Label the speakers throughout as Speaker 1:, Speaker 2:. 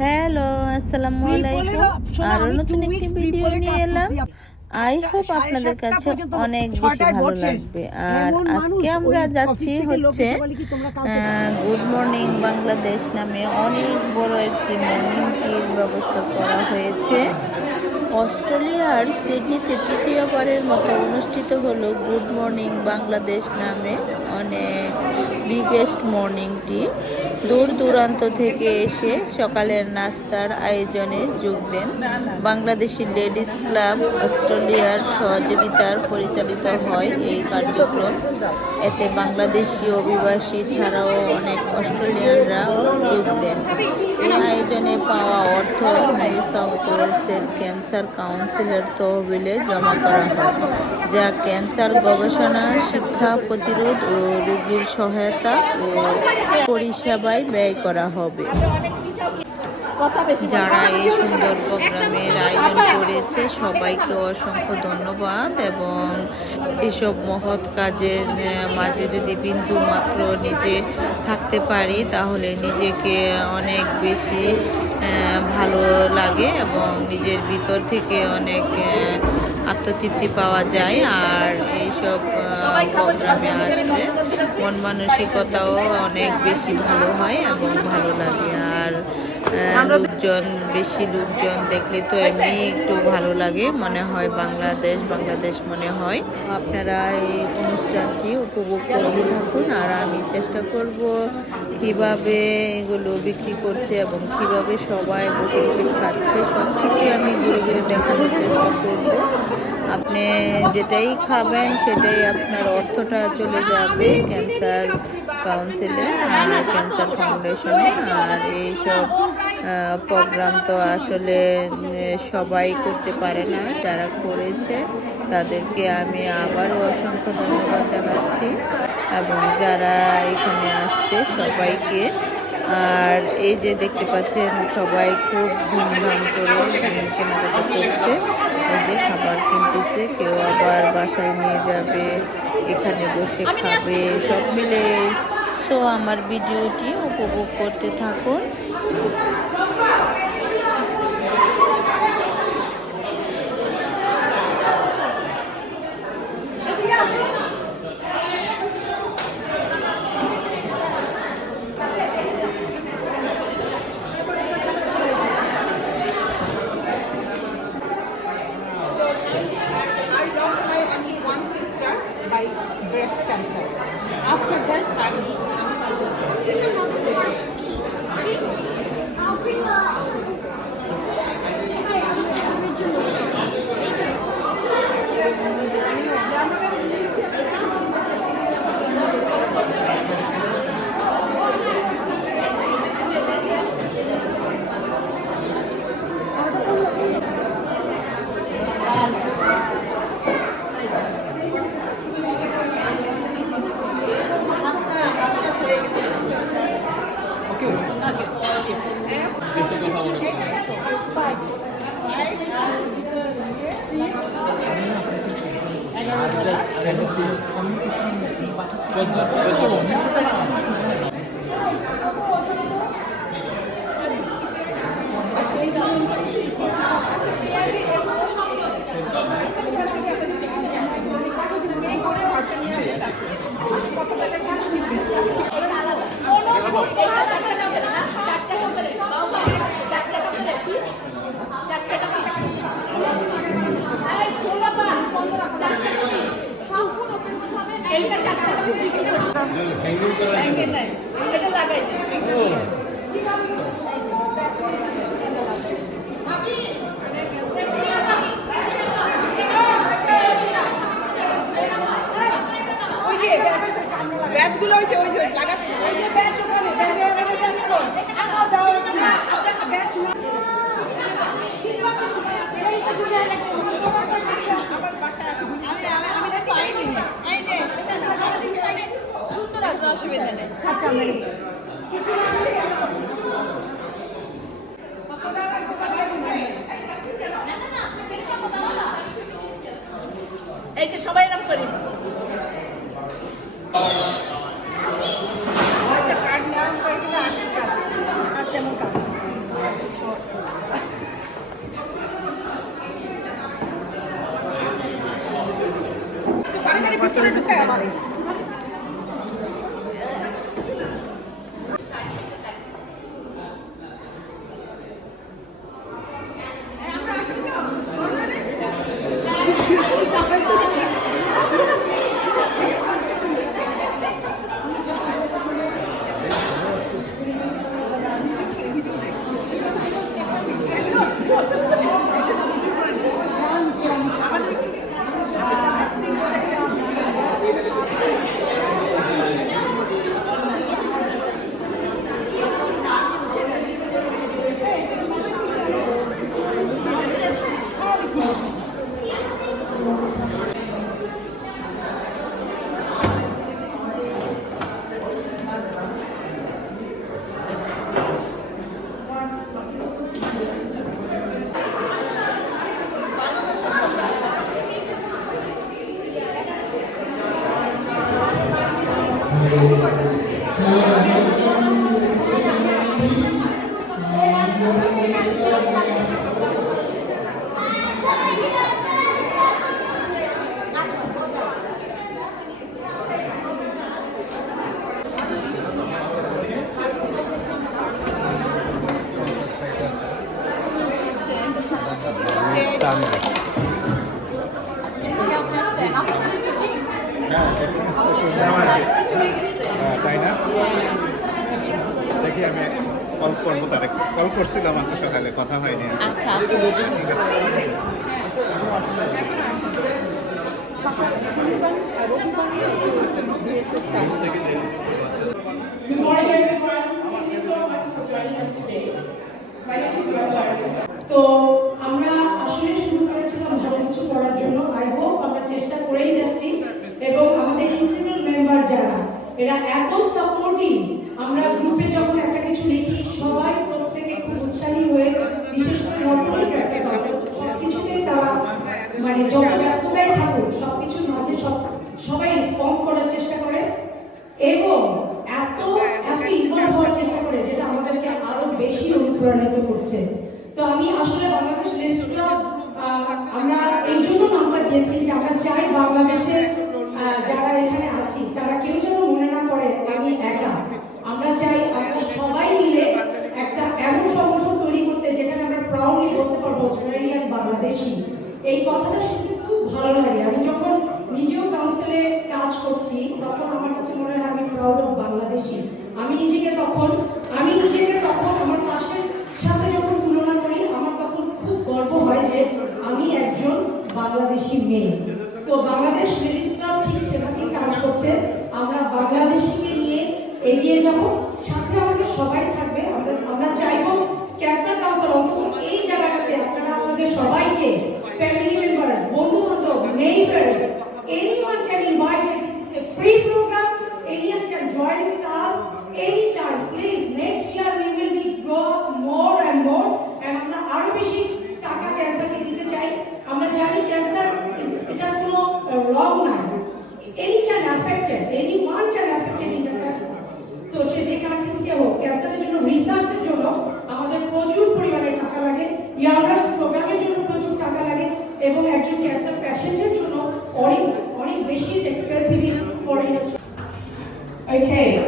Speaker 1: Hello আসসালামু আলাইকুম। আরও নতুন একটি ভিডিও নিয়ে এলাম। আই হোপ আপনাদের কাছে অনেক বেশি ভালো লাগবে। আর আজকে আমরা যাচ্ছি হচ্ছে গুড মর্নিং বাংলাদেশ নামে অনেক বড় একটি মর্নিং টির ব্যবস্থা করা হয়েছে। অস্ট্রেলিয়ার সিডনিতে তৃতীয়বারের মতো অনুষ্ঠিত হলো গুড মর্নিং বাংলাদেশ নামে। অনেক বিগেস্ট মর্নিং টি দূর দূরান্ত থেকে এসে সকালের নাস্তার আয়োজনে যোগ দেন বাংলাদেশি লেডিস ক্লাব অস্ট্রেলিয়ার সহযোগিতার পরিচালিত হয় এই কার্যক্রম। এতে বাংলাদেশি অভিবাসী ছাড়াও অনেক অস্ট্রেলিয়ানরাও যোগ দেন। এই আয়োজনে পাওয়া অর্থ নিউ সাউথ ওয়েলসের ক্যান্সার কাউন্সিলের তহবিলে জমা করা হয়, যা ক্যান্সার গবেষণা, শিক্ষা, প্রতিরোধ ও রোগীর সহায়তা ও পরিষেবায় ব্যয় করা হবে। যারা এই সুন্দর প্রোগ্রামের আয়োজন করেছে, সবাইকে অসংখ্য ধন্যবাদ এবং এসব মহৎ কাজের মাঝে যদি বিন্দু মাত্র নিজে থাকতে পারি, তাহলে নিজেকে অনেক বেশি ভালো লাগে এবং নিজের ভিতর থেকে অনেক আত্মতৃপ্তি পাওয়া যায় আর এইসব প্রোগ্রামে আসলে মন মানসিকতাও অনেক বেশি ভালো হয় এবং ভালো লাগে আর লোকজন, বেশি লোকজন দেখলে তো এমনি একটু ভালো লাগে, মনে হয় বাংলাদেশ বাংলাদেশ মনে হয়। আপনারা এই অনুষ্ঠানটি উপভোগ করতে থাকুন, আর আমি চেষ্টা করব কীভাবে এগুলো বিক্রি করছে এবং কীভাবে সবাই বসে বসে খাচ্ছে সব কিছুই আমি ঘুরে ঘুরে দেখানোর চেষ্টা করব। আপনি যেটাই খাবেন, সেটাই আপনার অর্থটা চলে যাবে, ক্যান্সার কাউন্সিলে আর ক্যান্সার ফাউন্ডেশনে। আর এইসব প্রোগ্রাম তো আসলে সবাই করতে পারে না, যারা করেছে তাদেরকে আমি আবারও অসংখ্য ধন্যবাদ জানাচ্ছি। এবং যারা এখানে আসছে সবাইকে, আর এই যে দেখতে পাচ্ছেন, সবাই খুব ধুমধাম করে কেনাকাটা করছে। এই যে খাবার কিনতেছে, কেউ আবার বাসায় নিয়ে যাবে, এখানে বসে খাবে, সব মিলে সো আমার ভিডিওটি উপভোগ করতে থাকুন।
Speaker 2: ব্যাচগুলো ওই যে ওই যে লাগাচ্ছে। যে ব্যাচ ওখানে ব্যাচ আমার বাসায় আছে
Speaker 3: এই যে সবাই
Speaker 2: আচ্ছা, নাম করি ভিতরে ঢুকে আমারে।
Speaker 4: করছিলাম আপনার সকালে কথা হয়নি
Speaker 3: আচ্ছা আচ্ছা
Speaker 5: Good morning, everyone. Thank you so much for joining us today. My name is Rahula. তো আমরা আসলে শুরু করেছিলাম ভালো কিছু করার জন্য আই হোপ আমরা চেষ্টা করেই যাচ্ছি এবং আমাদের ইন্টারনাল মেম্বার যারা এরা এত সাপোর্টিভ আমরা গ্রুপে যখন একটা কিছু লিখি সবাই প্রত্যেকে খুব উৎসাহী হয়ে বিশেষ করে নর্মালি সব কিছুতেই তারা মানে যত ব্যস্ততাই থাকুক সব কিছুর মাঝে সব সবাই রেসপন্স করার চেষ্টা করে এবং এত এত ইনভলভ হওয়ার চেষ্টা করে যেটা আমাদেরকে আরও বেশি করছে তো আমি আসলে বাংলাদেশ আমরা এই জন্য নামটা দিয়েছি যে চাই বাংলাদেশের যারা এখানে আছি, তারা কেউ যেন মনে না করে আমি একা। আমরা চাই আমরা সবাই মিলে একটা এমন সংগঠন তৈরি করতে যেখানে আমরা প্রাউডলি বলতে পারব অস্ট্রেলিয়ান বাংলাদেশি। এই কথাটা শুনতে খুব ভালো লাগে। আমি যখন নিজেও কাউন্সিলে কাজ করছি, তখন আমার কাছে মনে হয় আমি প্রাউড অফ বাংলাদেশি। আমি নিজেকে তখন সবাইকে
Speaker 6: family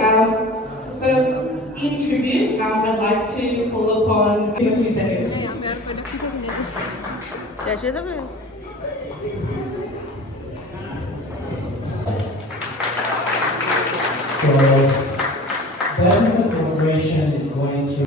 Speaker 6: Um, so, in tribute, um, I'd like to call upon in a few seconds.
Speaker 7: So, Corporation is going to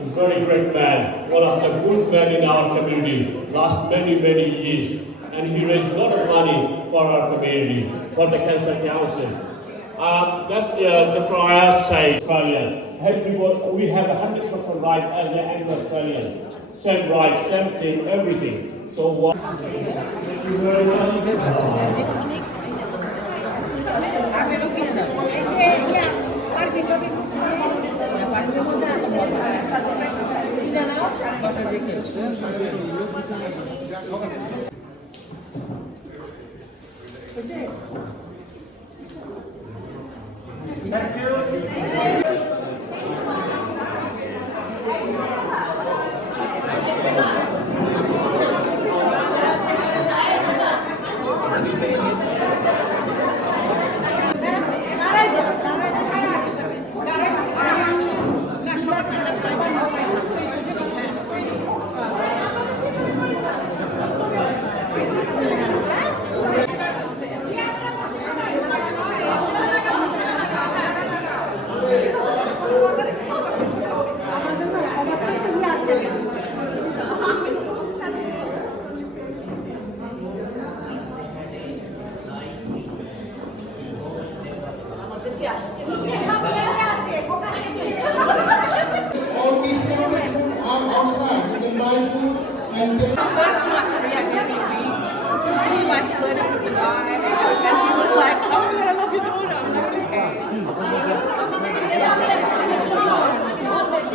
Speaker 8: He's a very great man, one of the good men in our community, last many, many years. And he raised a lot of money for our community, for the Cancer Council. Um, that's uh, the prior side, Australian. We have a 100% right as an Anglo-Australian. Same right, same thing, everything. So what? Thank you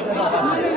Speaker 7: Thank you.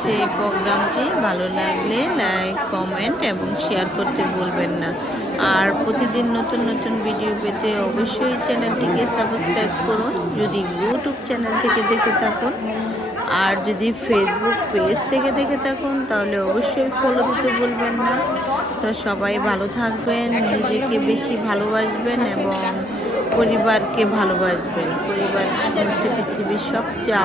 Speaker 1: লেগেছে এই প্রোগ্রামটি ভালো লাগলে like comment এবং share করতে ভুলবেন না। আর প্রতিদিন নতুন নতুন ভিডিও পেতে অবশ্যই চ্যানেলটিকে সাবস্ক্রাইব করুন। যদি ইউটিউব চ্যানেল থেকে দেখে থাকুন, আর যদি ফেসবুক পেজ থেকে দেখে থাকুন, তাহলে অবশ্যই ফলো দিতে ভুলবেন না। তো সবাই ভালো থাকবেন, নিজেকে বেশি ভালোবাসবেন এবং পরিবারকে ভালোবাসবেন। পরিবার হচ্ছে পৃথিবীর সবচেয়ে